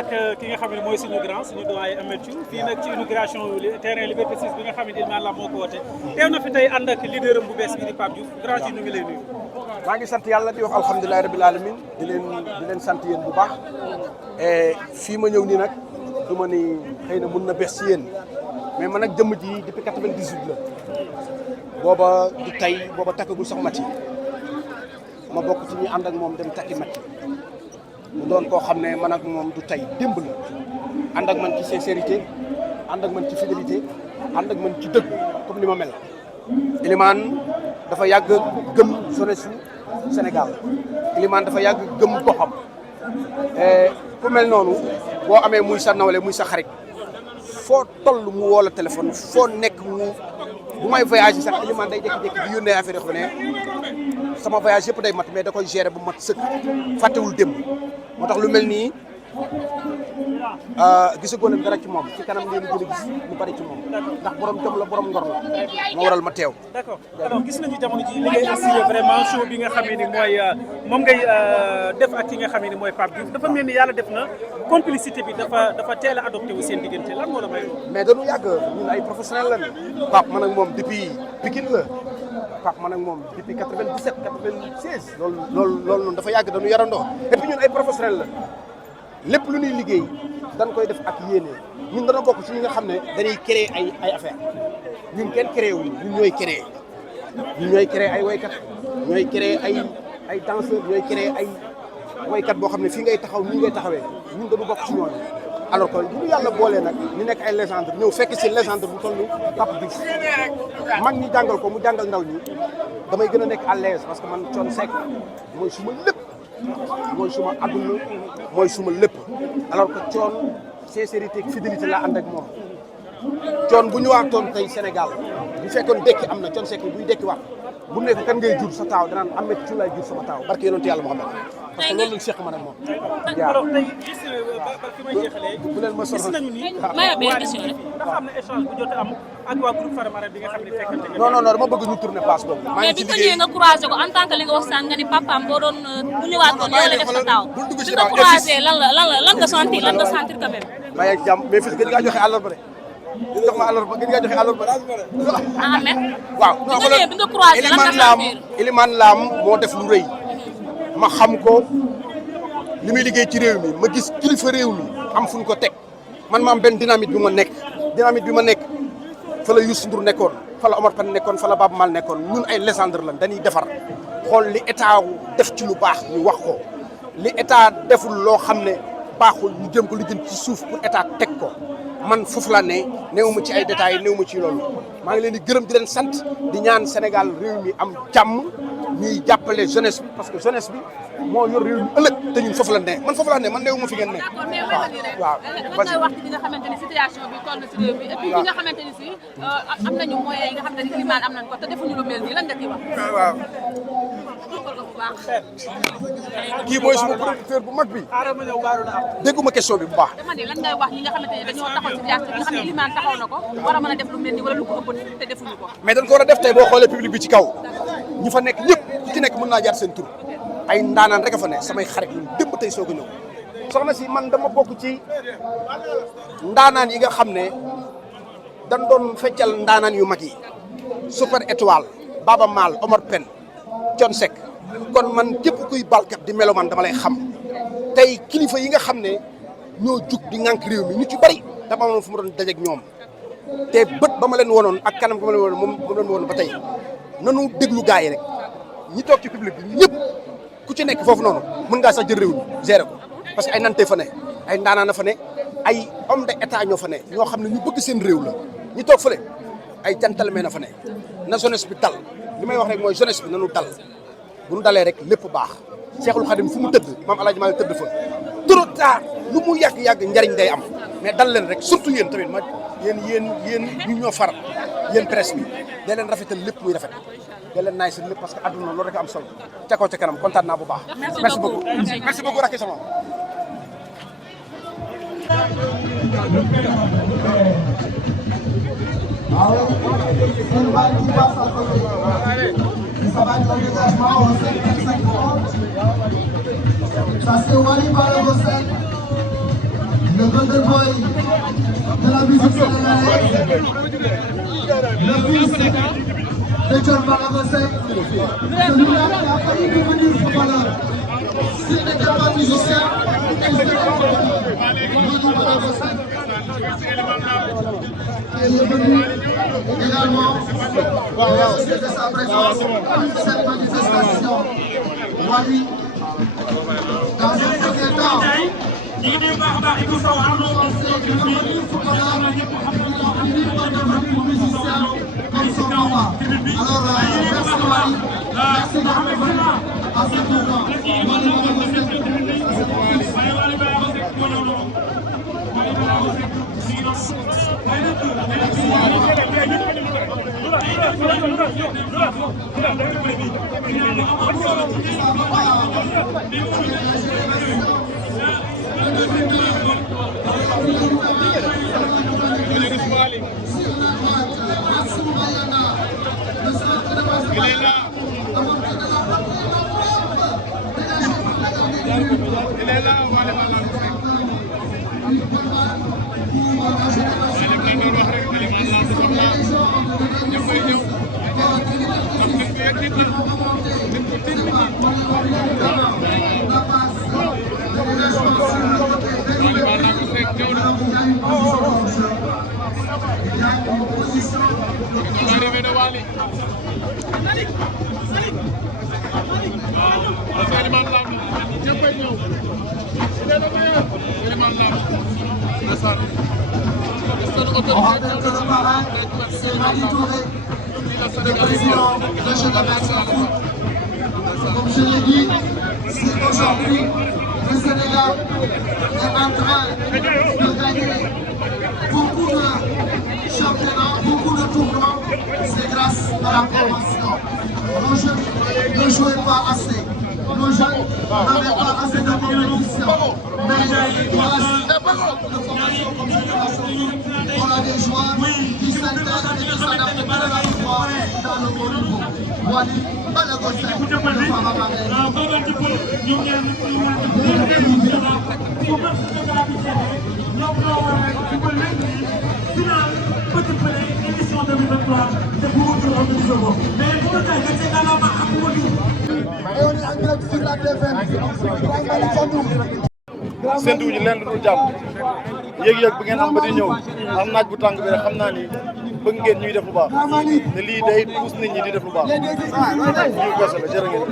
ak ki nga xam ne mooy suñu grand suñu doyen Ameth Thiou fii nag ci inauguration terrain Liberté 6 bi nga xam ne Ilimane Lam moo ko woote teew na fi tey ànd ak leader am bu bees bi di Pape Diouf grand ji ñu ngi lay nuyu. maa ngi sant yàlla di wax alhamdulilah rabil alamin di leen sant yéen bu baax fii ma ñëw nii nag du ma ni xëy na mun na bees ci yéen mais man nag jëmm ji depuis 98 la booba du tey booba takkagul sax mati ma bokk ci ñi ànd ak moom dem takki mati mu doon koo xam ne man ak moom du tey démb la ànd ak man ci sincérité ànd ak man ci fidélité ànd ak man ci dëgg comme ni ma mel. Ilimane dafa yàgg gëm jeunesse Sénégal Ilimane dafa yàgg gëm goxam ku mel noonu boo amee muy sa nawle muy sa xarit foo toll mu woo la téléphone foo nekk mu bu may voyage sax Ilimane day jékki-jékki di yónnee affaire yoo xam ne sama voyage yëpp day mat mais da koy gérer bu mat sëkk fàttewul démb moo tax lu mel nii gisagoo leen dara ci moom ci kanam ngeen gën a gis lu bari ci moom ndax borom jom la borom ngor la moo waral ma teew. d'accord alors gis nañu jamono ji li ngay assuré vraiment show bi nga xamee ni mooy moom ngay def ak ki nga xamee ni mooy Pape Diouf dafa mel ni yàlla def na complicité bi dafa teel a adopté wu seen diggante lan moo la may loolu. mais dañu yàgg ñun ay professionnel lañu. Pape man ak moom depuis Pikine la Pape man ak moom depuis 97 96 loolu noonu dafa yàgg dañu yarandoo et puis ñun ay professionnel la. lépp lu ñuy liggéey dañ koy def ak yéene ñun dana bokk ci ñi nga xam ne dañuy créer ay affaire ñun kenn créé wuñu ñun ñooy créer ay woykat ñooy créer ay danseur ñooy créer ay woykat boo xam ne fii ngay taxaw nii ngay taxawee ñun dañu bokk ci ñooñu alors que ñu yàlla boolee nag ñu nekk ay légende ñëw fekk si légende bu toll ni Pape Diouf mag ñi jàngal ko mu jàngal ndaw ñi damay gën a nekk à l'aise parce que man Thione Seck mooy suma lépp mooy suma adduna mooy suma lépp alors que Thione sincérité ak fidélité laa ànd ak moom Thione bu ñëwaatoon tey Sénégal bu fekkoon dekki am na Thione Seck buy dekki waat bu nekk kan ngay jur sa taaw danaan Ameth Thiou laay jur sama taaw barke yonent yàlla Muhammad parce que loolu lañ seq man ak moom. alors tey gis fi may jeexalee. bu leen ma gis nañu ni. question rek. ndax am na échange bu jot a am ak waa groupe Faramaren bi nga xam ne fekkante nga. non dama bëgg ñu tourner passe boobu. maa mais ngi ci bi ko liggéey ñëwee nga croisé ko en tant que li nga wax sànq nga ni papaam boo doon bu ñëwaatoon yow la def sa taaw. bul dugg ci bi nga raw croisé lan nga sentir quand même. maa ngi jàmm mais fii gën ngaa joxe àllarba de gën jox ma àllarba gën ngaa joxe àllarba Ahmed. waaw bi nga ñëwee bi nga croisé lan nga sentir. Ilimane Lam moo def lu rëy ma xam ko li muy liggéey ci réew mi ma gis kilifa réew mi am fu ñu ko teg man ma am benn dynamite bi ma nekk fa la Youssou Ndour nekkoon fa la Omar Pène nekkoon fa la Baaba Maal nekkoon ñun ay légende lañ dañuy defar xool li état def ci lu baax ñu wax ko li état deful loo xam ne baaxul ñu jëm ko lu jëm ci suuf pour état teg ko man foofu la ne néew ma ci ay détails néew ma ci loolu maa ngi leen di gërëm di leen sant di ñaan Sénégal réew mi am jàmm ñuy jàppale jeunesse bi parce que jeunesse bi moo yor réew mi ëllëg te ñun foofu la ne man néew ma fi ngeen ne. waaw lan ngay wax ci li nga xamante ni situation bi toll na ci réew mi et puis ñi nga xamante ni si am nañu moyens yi nga xamante ni Ilimane am nañ ko te defuñu lu mel nii lan nga ciy wax. waaw kii mooy suma producteur bu mag bi dégguma question bi bu baax. dama ne lan ngay wax ñi nga xamante ni dañoo taxaw ci diaspora bi nga xam ne Ilimane taxaw na ko war a mën a def lu mel nii wala lu ko ëpp te defuñu ko. mais dañ ko war a def tey boo xoolee public bi ci kaw ñi fa nekk ñëpp ku ci nekk mën naa jaar seen tur ay ndaanaan rek a fa ne samay xarit ñun démb tey soog a ñëw soxna si man dama bokk ci ndaanaan yi nga xam ne dañ doon feccal ndaanaan yu mag yi Super Étoile Baaba Maal Omar Pène Thione Seck kon man képp kuy balkat di meloman dama lay xam tey kilifa yi nga xam ne ñoo jug di ŋànk réew mi ñu ci bari dama amoon fu ma doon dajeeg ñoom te bët ba ma leen wonoon ak kanam ba ma leen wonoon moom leen wonoon ba tey nanu déglu gars yi rek ñi toog ci public bi ñëpp ku ci nekk foofu noonu mën ngaa sax jël réew mi gérer ko parce que ay nante fa ne ay ndaanaan fa ne ay homme d'état ñoo fa ne ñoo xam ne ñu bëgg seen réew la ñi toog fële ay gentleman na fa ne na jeunesse bi dal li may wax rek mooy jeunesse bi nanu dal bu nu dalee rek lépp baax Seexul Xadim fu mu tëdd maam Alaaji Maalik tëdd fa trop tard lu mu yàgg-yàgg njariñ day am mais dal leen rek surtout yéen tamit ma yéen ñu ñoo far yéen presse bi da leen rafetal lépp muy rafet da leen naay seen lépp parce que àdduna loolu rek am solo ca kaw ca kanam kontaan naa bu baax merci beaucoup rakki sama Ça c'est Wally Ballago Seck le golden boy de la musique sénégalaise, le fils de John Ballago Seck, celui-là qui a failli devenir footballeur. S'il n'était pas musicien, il serait footballeur. John Ballago Seck, qui est venu également de sa présence cette manifestation. Wally, dans un premier temps, il est devenu footballeur, il a fini par devenir musicien comme son papa. Alors, merci Wally, merci d'être venu à ce tournant. On rappelle que le parrain, c'est Mali Touré, le président régional de foot. Comme je l'ai dit, si aujourd'hui le Sénégal est en train de gagner beaucoup de championnats, beaucoup de tournois, c'est grâce à la formation. Nos jeunes ne jouaient pas assez. Nos jeunes n'avaient pas assez de compétition. Mais grâce à de formation comme Génération, on a des joueurs qui s'intègrent et qui s'adaptent à la victoire dans le haut niveau. Wally Ballago Seck de Faramareen. séntu ñu leen lu dul jàmm yëg-yëg bi ngeen am ba di ñëw am naaj bu tàng bi rek xam naa ni bëgg ngeen ñuy def lu baax te lii day pousse nit ñi di def lu baax ñu gëstu la jërë ngeen.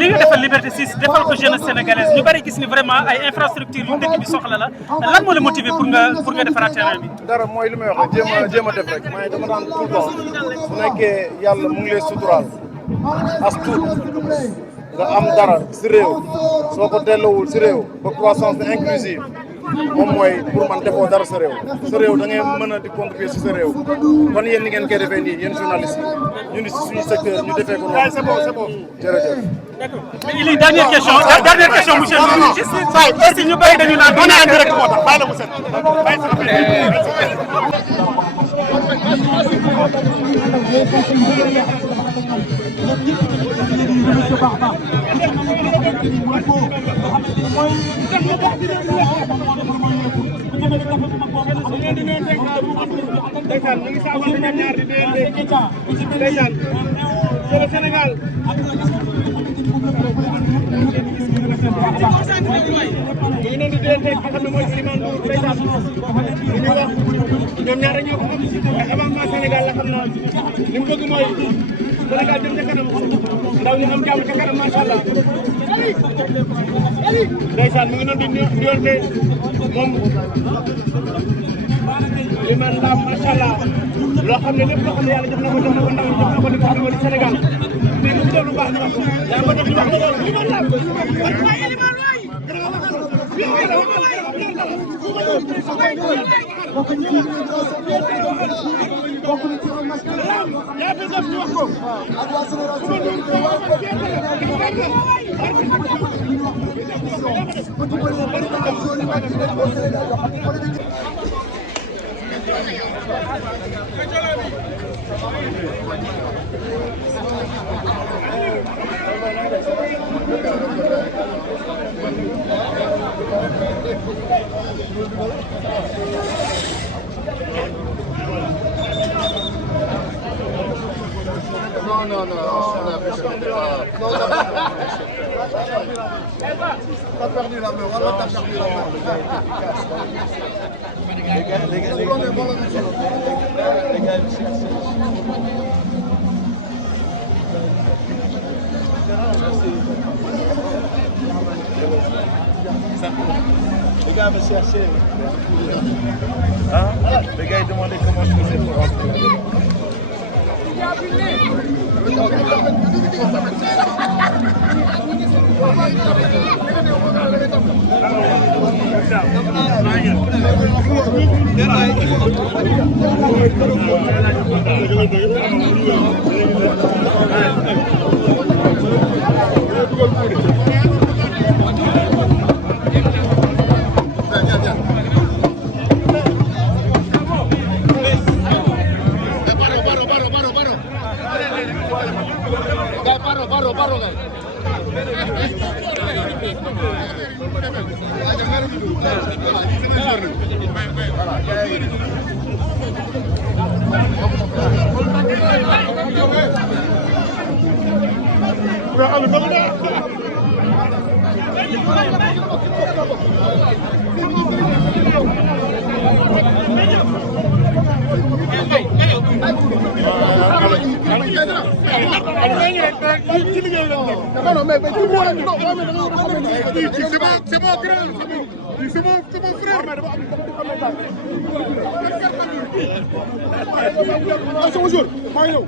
li nga defal Liberté 6 defal ko jeunesse sénégalaise ñu bari gis ni vraiment ay infrastructures yu dëkk bi soxla la lan moo la motiver pour nga defaraat terrain bi. dara mooy li may wax rek jéem a def rek mais dama daan tout le temps su nekkee yàlla mu ngi lay suturaal as tuut nga am dara si réew soo ko delloowul si réew ba croissance inclusive moom mooy pour man defoo dara sa réew da ngay mën a di contribuer si sa réew kon yéen ni ngeen koy defee nii yéen journalistes yi ñu ni si suñu secteur ñu defee ko noonu. c'est bon jërëjëf. D'accord. Mais il est dernière question monsieur le ministre. Est-ce que ñu bari dañu naan on est en direct moo tax bàyyi la mu set le Sénégal ñu ngi doon di déggee ki nga xam ne mooy Elimane Ndour ndeysaan li ñuy wax ñoom ñaar rek ñoo ko xam mais avant ma Sénégal la xam naa li mu bëgg mooy Sénégal jëm ca kanam ndaw ñu am jàmm ca kanam macha allah ndeysaan mu ngi doon di nuyonte moom Elimane Lam macha allah loo xam ne lépp loo xam ne yàlla jox na ko ndaw jox na ko li nga xam ne mooy Sénégal mais bu dee lu baax ñu wax yaa ko def ñu wax Elimane Lam non, on a vu que c'était pas... T'as perdu la main, voilà, t'as perdu la main. Les gars, les gars me cherchaient. Hein? Les gars ils demandaient comment je faisais pour rentrer. Paro, guys. Non, mais tout le monde c'est bon, frère. Bonjour, Mario.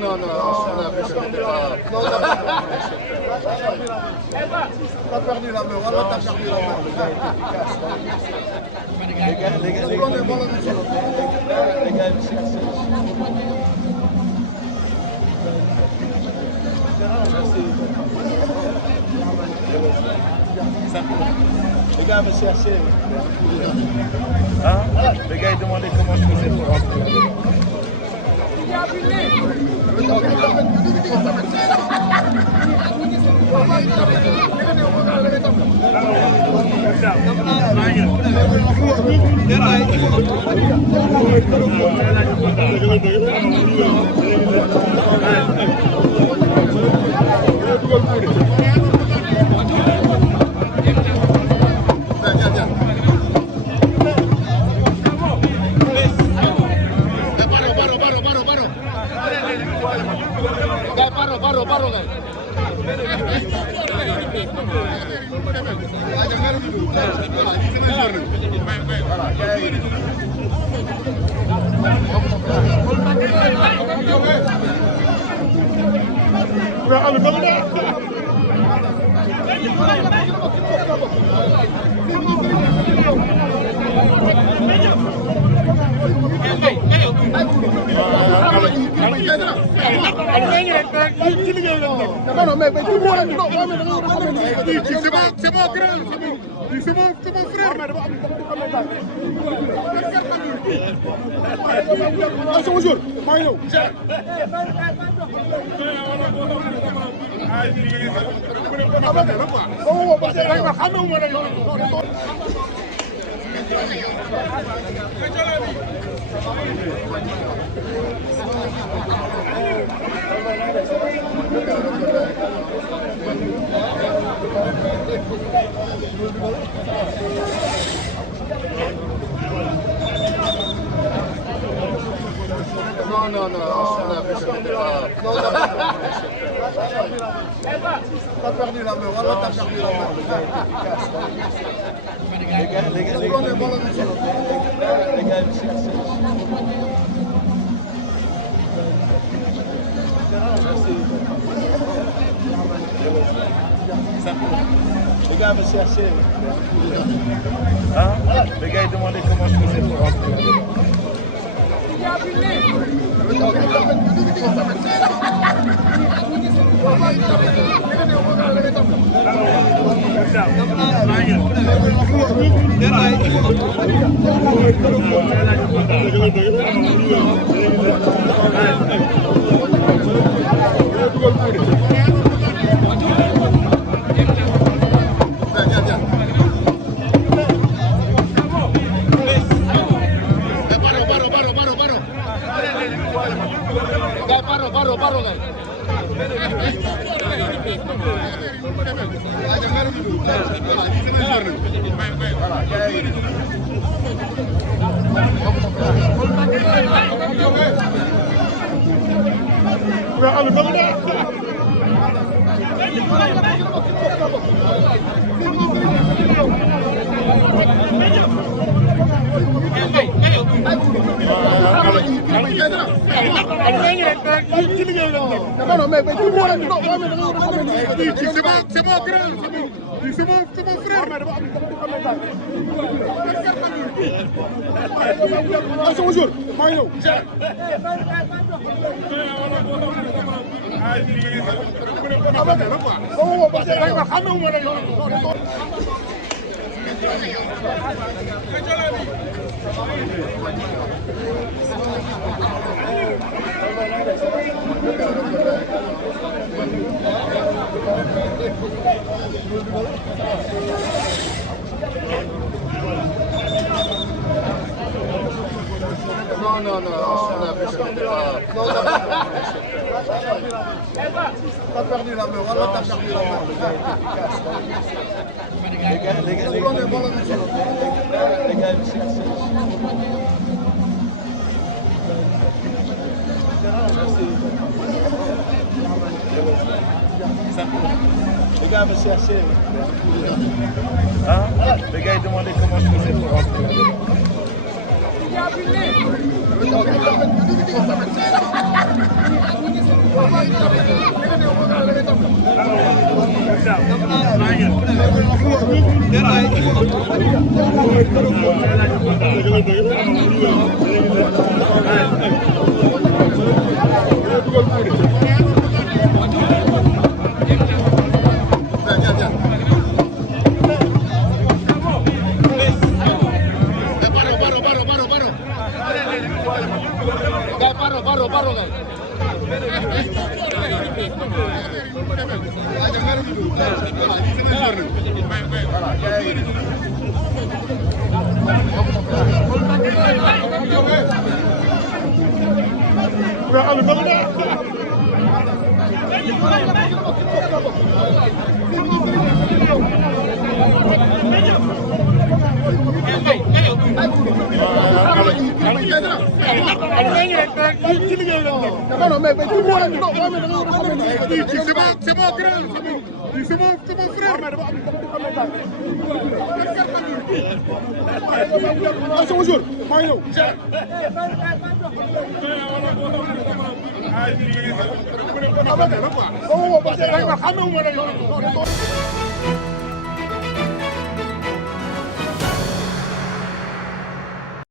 Non, on a vu que c'était pas... T'as perdu la main, voilà, t'as perdu la main. Les gars, les gars me cherchaient. Hein? Les gars ils demandaient comment je faisais pour rentrer. Paro, guys. Non, mais tout le monde c'est bon, frère. Bonjour, Mario. Non, on a vu que c'était pas... T'as perdu la main, voilà, t'as perdu la main. Les gars, les gars me cherchaient. Hein? Les gars ils demandaient comment je faisais pour rentrer. Non, on a fait ça. T'as perdu la main, voilà, t'as perdu la main. Les gars me cherchaient. Hein? Les gars ils demandaient comment je faisais pour rentrer. Barro, guys. C'est mon frère. C'est mon jour. Mario.